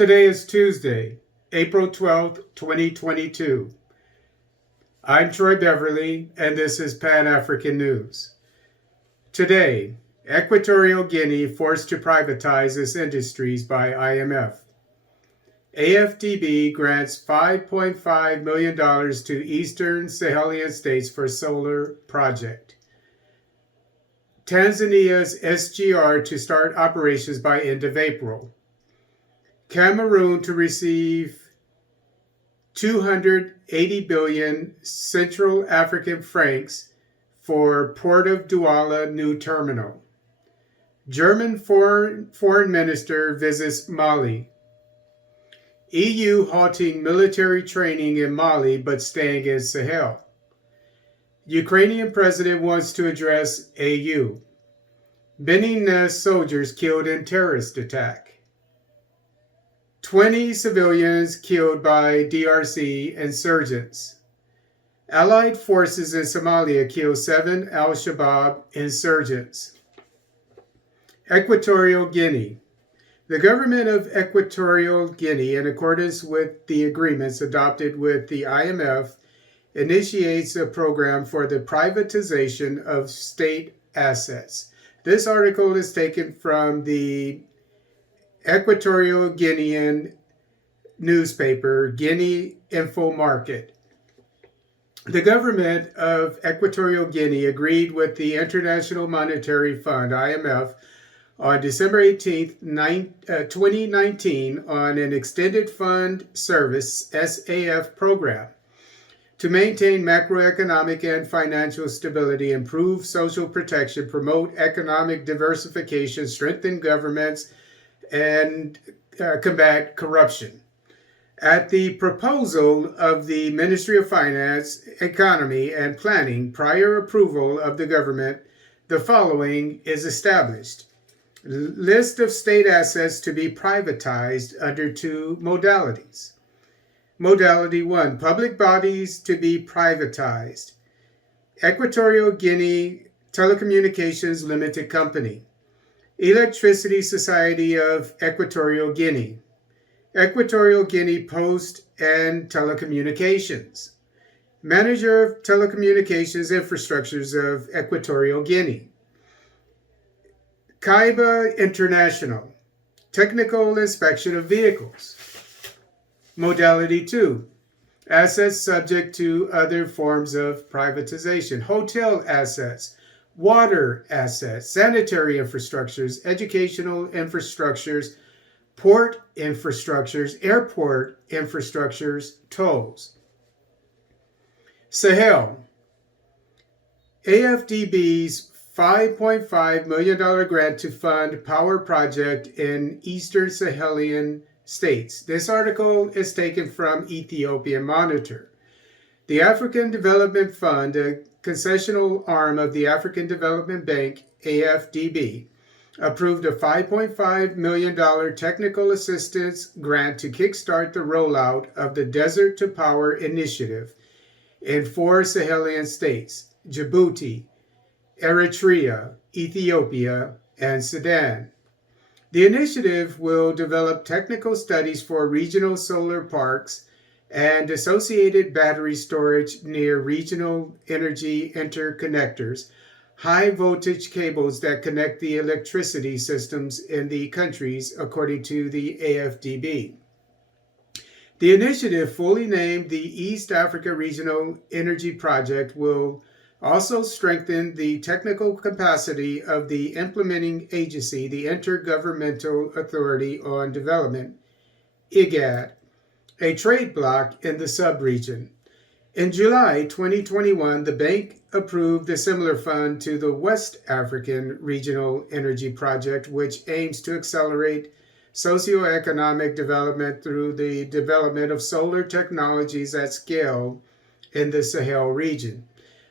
Today is Tuesday, April 12th, 2022. I'm Troy Beverly, and this is Pan-African News. Today, Equatorial Guinea forced to privatize its industries by IMF. AfDB grants $5.5 million to Eastern Sahelian States for solar project. Tanzania's SGR to start operations by end of April. Cameroon to receive 280 billion Central African francs for Port of Douala new terminal. German foreign minister visits Mali. EU halting military training in Mali but staying in Sahel. Ukrainian president wants to address AU. Beninese soldiers killed in terrorist attack. 20 civilians killed by DRC insurgents. Allied forces in Somalia kill 7 Shabaab insurgents. Equatorial Guinea. The government of Equatorial Guinea, in accordance with the agreements adopted with the IMF, initiates a program for the privatization of state assets. This article is taken from the Equatorial Guinean newspaper, Guinea Info Market. The government of Equatorial Guinea agreed with the International Monetary Fund, IMF, on December 18, 2019 on an Extended Fund Service, SAF program to maintain macroeconomic and financial stability, improve social protection, promote economic diversification, strengthen governments, and combat corruption. At the proposal of the Ministry of Finance, Economy, and Planning, prior approval of the government, the following is established. List of state assets to be privatized under 2 modalities. Modality 1, public bodies to be privatized. Equatorial Guinea Telecommunications Limited Company. Electricity Society of Equatorial Guinea. Equatorial Guinea Post and Telecommunications. Manager of Telecommunications Infrastructures of Equatorial Guinea. Kaiba International. Technical Inspection of Vehicles. Modality 2. Assets subject to other forms of privatization. Hotel assets. Water assets, sanitary infrastructures, educational infrastructures, port infrastructures, airport infrastructures, tolls. Sahel. AfDB's $5.5 million grant to fund power project in Eastern Sahelian States. This article is taken from Ethiopian Monitor. The African Development Fund, a concessional arm of the African Development Bank, AfDB, approved a $5.5 million technical assistance grant to kickstart the rollout of the Desert to Power initiative in 4 Sahelian states: Djibouti, Eritrea, Ethiopia, and Sudan. The initiative will develop technical studies for regional solar parks and associated battery storage near regional energy interconnectors, high voltage cables that connect the electricity systems in the countries, according to the AfDB. The initiative, fully named the East Africa Regional Energy Project, will also strengthen the technical capacity of the implementing agency, the Intergovernmental Authority on Development, IGAD, a trade bloc in the sub-region. In July 2021, the bank approved a similar fund to the West African Regional Energy Project, which aims to accelerate socioeconomic development through the development of solar technologies at scale in the Sahel region.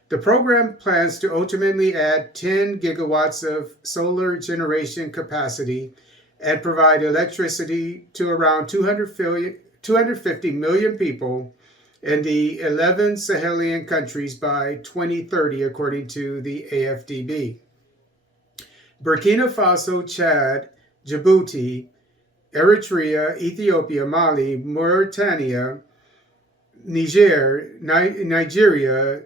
The program plans to ultimately add 10 gigawatts of solar generation capacity and provide electricity to around 250 million people in the 11 Sahelian countries by 2030, according to the AfDB. Burkina Faso, Chad, Djibouti, Eritrea, Ethiopia, Mali, Mauritania, Nigeria,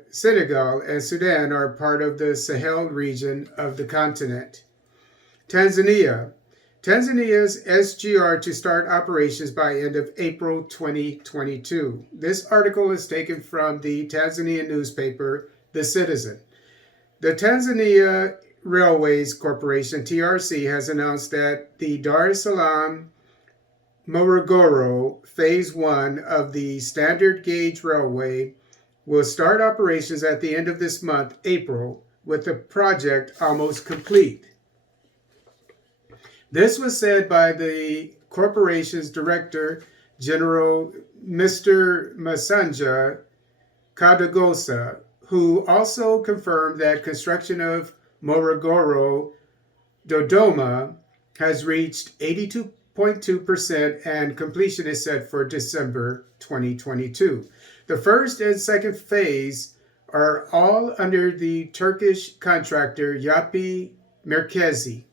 Senegal, and Sudan are part of the Sahel region of the continent. Tanzania. Tanzania's SGR to start operations by end of April 2022. This article is taken from the Tanzanian newspaper, The Citizen. The Tanzania Railways Corporation, TRC, has announced that the Dar es Salaam Morogoro Phase 1 of the standard gauge railway will start operations at the end of this month, April, with the project almost complete. This was said by the corporation's Director General, Mr. Masanja Kadogosa, who also confirmed that construction of Morogoro Dodoma has reached 82.2% and completion is set for December 2022. The first and second phase are all under the Turkish contractor Yapı Merkezi.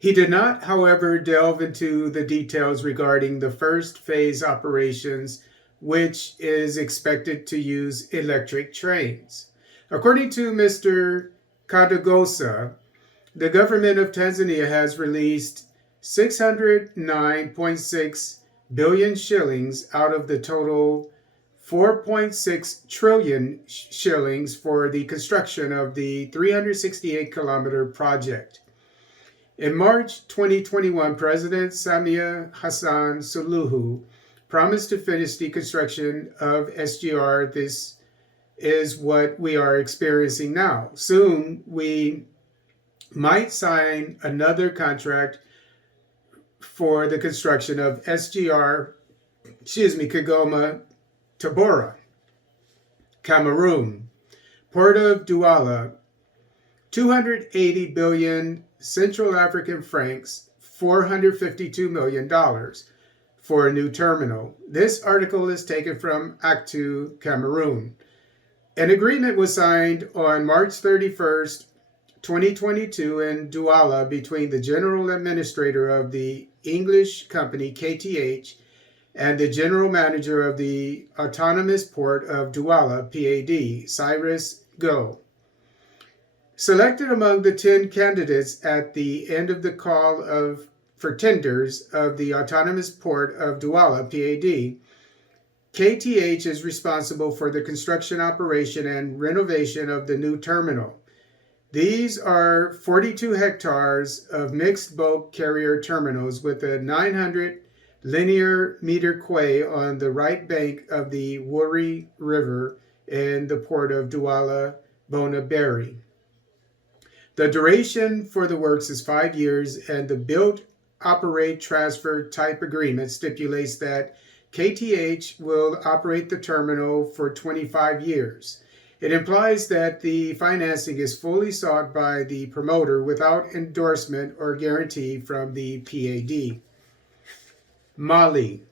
He did not, however, delve into the details regarding the first phase operations, which is expected to use electric trains. According to Mr. Kadogosa, the government of Tanzania has released 609.6 billion shillings out of the total 4.6 trillion shillings for the construction of the 368-kilometer project. In March 2021, President Samia Hassan Suluhu promised to finish the construction of SGR. This is what we are experiencing now. Soon, we might sign another contract for the construction of SGR, Kigoma Tabora, Cameroon, Port of Douala, 280 billion Central African francs, $452 million for a new terminal. This article is taken from Actu, Cameroon. An agreement was signed on March 31st, 2022 in Douala between the General Administrator of the English company KTH and the General Manager of the Autonomous Port of Douala, PAD, Cyrus Go. Selected among the 10 candidates at the end of the call for tenders of the Autonomous Port of Douala, PAD, KTH is responsible for the construction, operation, and renovation of the new terminal. These are 42 hectares of mixed bulk carrier terminals with a 900 linear meter quay on the right bank of the Wari River in the port of Douala, Bonaberi. The duration for the works is 5 years, and the build, operate, transfer type agreement stipulates that KTH will operate the terminal for 25 years. It implies that the financing is fully sought by the promoter without endorsement or guarantee from the PAD. Mali.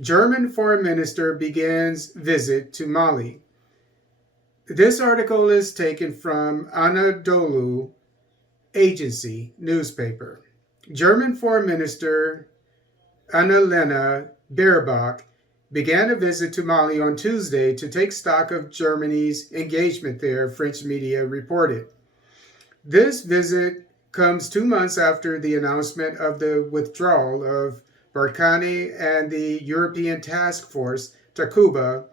German Foreign Minister begins visit to Mali. This article is taken from Anadolu Agency newspaper. German Foreign Minister Annalena Baerbock began a visit to Mali on Tuesday to take stock of Germany's engagement there, French media reported. This visit comes 2 months after the announcement of the withdrawal of Barkhane and the European Task Force, Takuba,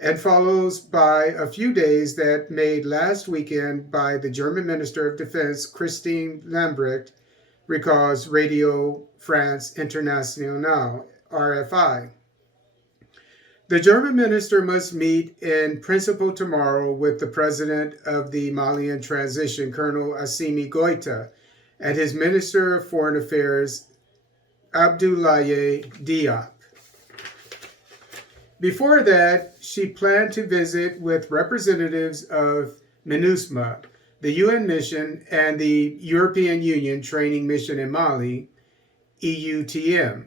and follows by a few days that made last weekend by the German Minister of Defense, Christine Lambrecht, recalls Radio France Internationale, RFI. The German minister must meet in principle tomorrow with the president of the Malian transition, Colonel Assimi Goïta, and his Minister of Foreign Affairs, Abdoulaye Diop. Before that, she planned to visit with representatives of MINUSMA, the UN mission, and the European Union training mission in Mali, EUTM.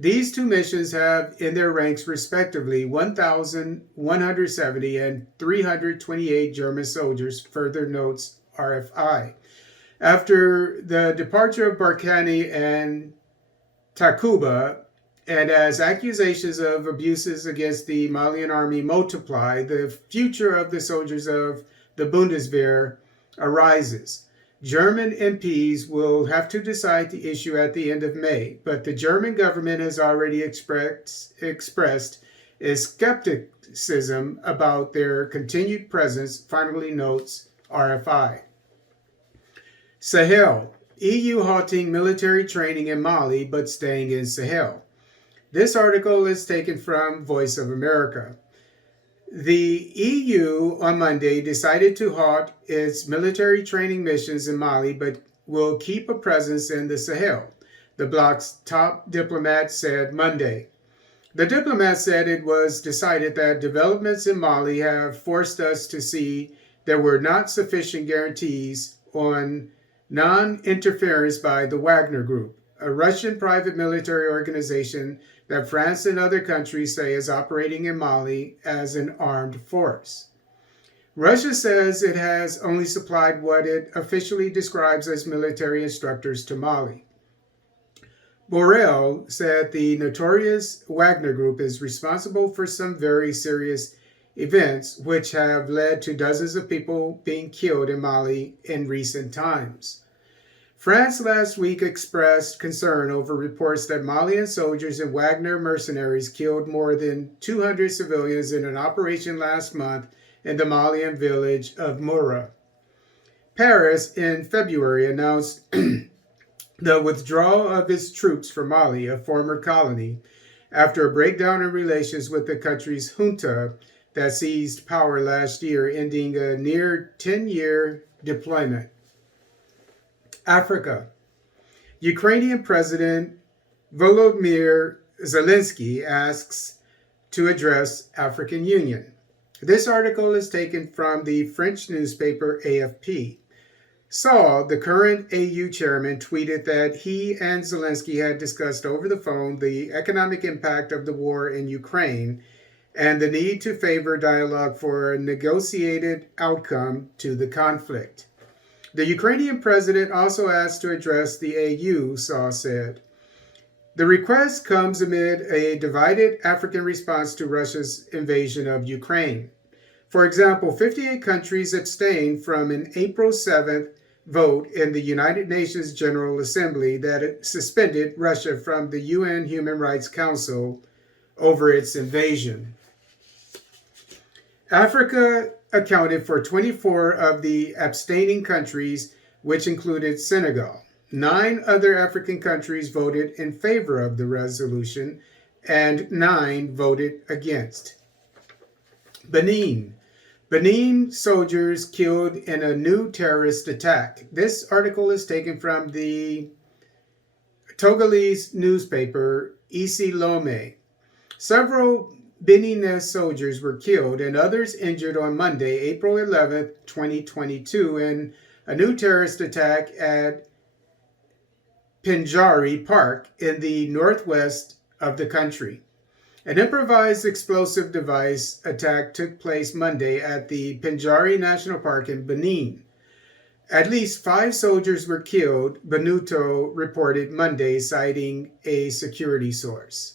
These two missions have in their ranks respectively 1,170 and 328 German soldiers, further notes RFI. After the departure of Barkhane and Takuba, and as accusations of abuses against the Malian army multiply, the future of the soldiers of the Bundeswehr arises. German MPs will have to decide the issue at the end of May, but the German government has already expressed its skepticism about their continued presence, finally notes RFI. Sahel. EU halting military training in Mali but staying in Sahel. This article is taken from Voice of America. The EU on Monday decided to halt its military training missions in Mali but will keep a presence in the Sahel, the bloc's top diplomat said Monday. The diplomat said it was decided that developments in Mali have forced us to see there were not sufficient guarantees on non-interference by the Wagner Group, a Russian private military organization that France and other countries say is operating in Mali as an armed force. Russia says it has only supplied what it officially describes as military instructors to Mali. Borrell said the notorious Wagner Group is responsible for some very serious events which have led to dozens of people being killed in Mali in recent times. France last week expressed concern over reports that Malian soldiers and Wagner mercenaries killed more than 200 civilians in an operation last month in the Malian village of Moura. Paris in February announced the withdrawal of its troops from Mali, a former colony, after a breakdown in relations with the country's junta that seized power last year, ending a near 10-year deployment. Africa. Ukrainian President Volodymyr Zelensky asks to address African Union. This article is taken from the French newspaper AFP. Saul, the current AU chairman, tweeted that he and Zelensky had discussed over the phone the economic impact of the war in Ukraine and the need to favor dialogue for a negotiated outcome to the conflict. The Ukrainian president also asked to address the AU, Saul said. The request comes amid a divided African response to Russia's invasion of Ukraine. For example, 58 countries abstained from an April 7th vote in the United Nations General Assembly that suspended Russia from the UN Human Rights Council over its invasion. Africa accounted for 24 of the abstaining countries, which included Senegal. 9 other African countries voted in favor of the resolution, and 9 voted against. Benin. Benin soldiers killed in a new terrorist attack. This article is taken from the Togolese newspaper Isi Lome. Several Beninese soldiers were killed and others injured on Monday, April 11, 2022, in a new terrorist attack at Pinjari Park in the northwest of the country. An improvised explosive device attack took place Monday at the Pinjari National Park in Benin. At least 5 soldiers were killed, Benuto reported Monday, citing a security source.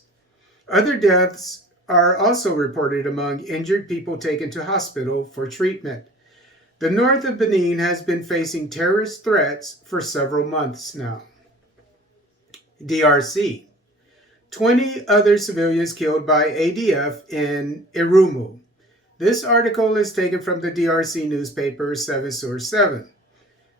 Other deaths are also reported among injured people taken to hospital for treatment. The north of Benin has been facing terrorist threats for several months now. DRC. 20 other civilians killed by ADF in Irumu. This article is taken from the DRC newspaper 7 Source 7.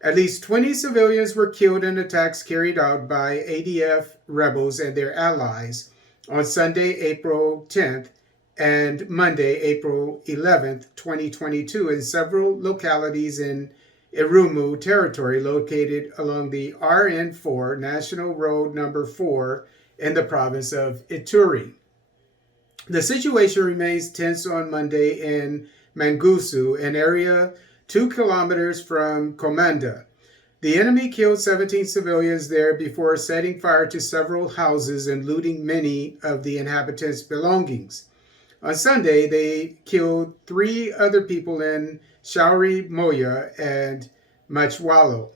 At least 20 civilians were killed in attacks carried out by ADF rebels and their allies on Sunday, April 10th and Monday, April 11th, 2022 in several localities in Irumu territory located along the RN4 National Road number 4 in the province of Ituri. The situation remains tense on Monday in Mangusu, an area 2 kilometers from Komanda. The enemy killed 17 civilians there before setting fire to several houses and looting many of the inhabitants' belongings. On Sunday, they killed 3 other people in Shauri Moya and Machwalo.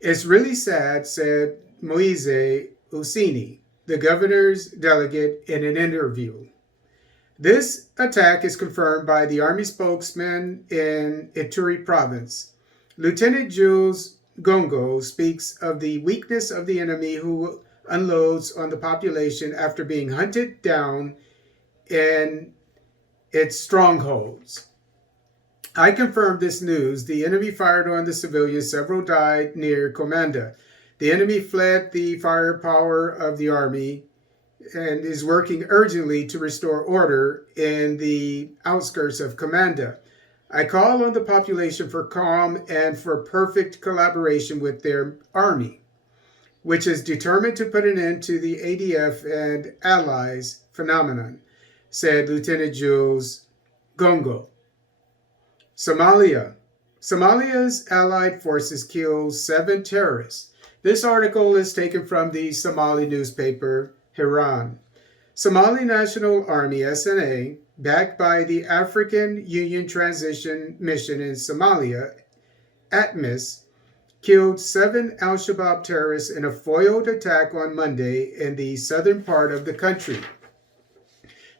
It's really sad, said Moise Usini, the governor's delegate, in an interview. This attack is confirmed by the Army spokesman in Ituri province. Lieutenant Jules Gongo speaks of the weakness of the enemy who unloads on the population after being hunted down in its strongholds. I confirmed this news. The enemy fired on the civilians. Several died near Komanda. The enemy fled the firepower of the army and is working urgently to restore order in the outskirts of Komanda. I call on the population for calm and for perfect collaboration with their army, which is determined to put an end to the ADF and allies phenomenon, said Lieutenant Jules Gongo. Somalia. Somalia's allied forces killed 7 terrorists. This article is taken from the Somali newspaper Hiran. Somali National Army, SNA, backed by the African Union Transition Mission in Somalia, ATMIS, killed 7 al-Shabaab terrorists in a foiled attack on Monday in the southern part of the country.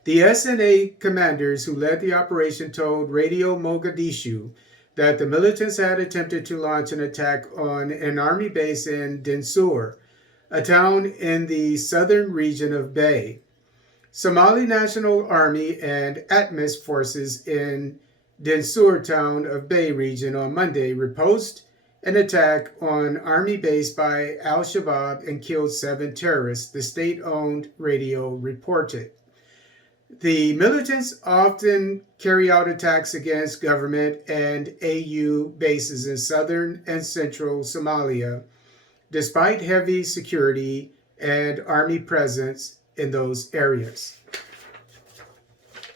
The SNA commanders who led the operation told Radio Mogadishu that the militants had attempted to launch an attack on an army base in Dinsur, a town in the southern region of Bay. Somali National Army and ATMIS forces in Dinsur town of Bay region on Monday repulsed an attack on army base by al-Shabaab and killed 7 terrorists, the state-owned radio reported. The militants often carry out attacks against government and AU bases in southern and central Somalia, despite heavy security and army presence in those areas.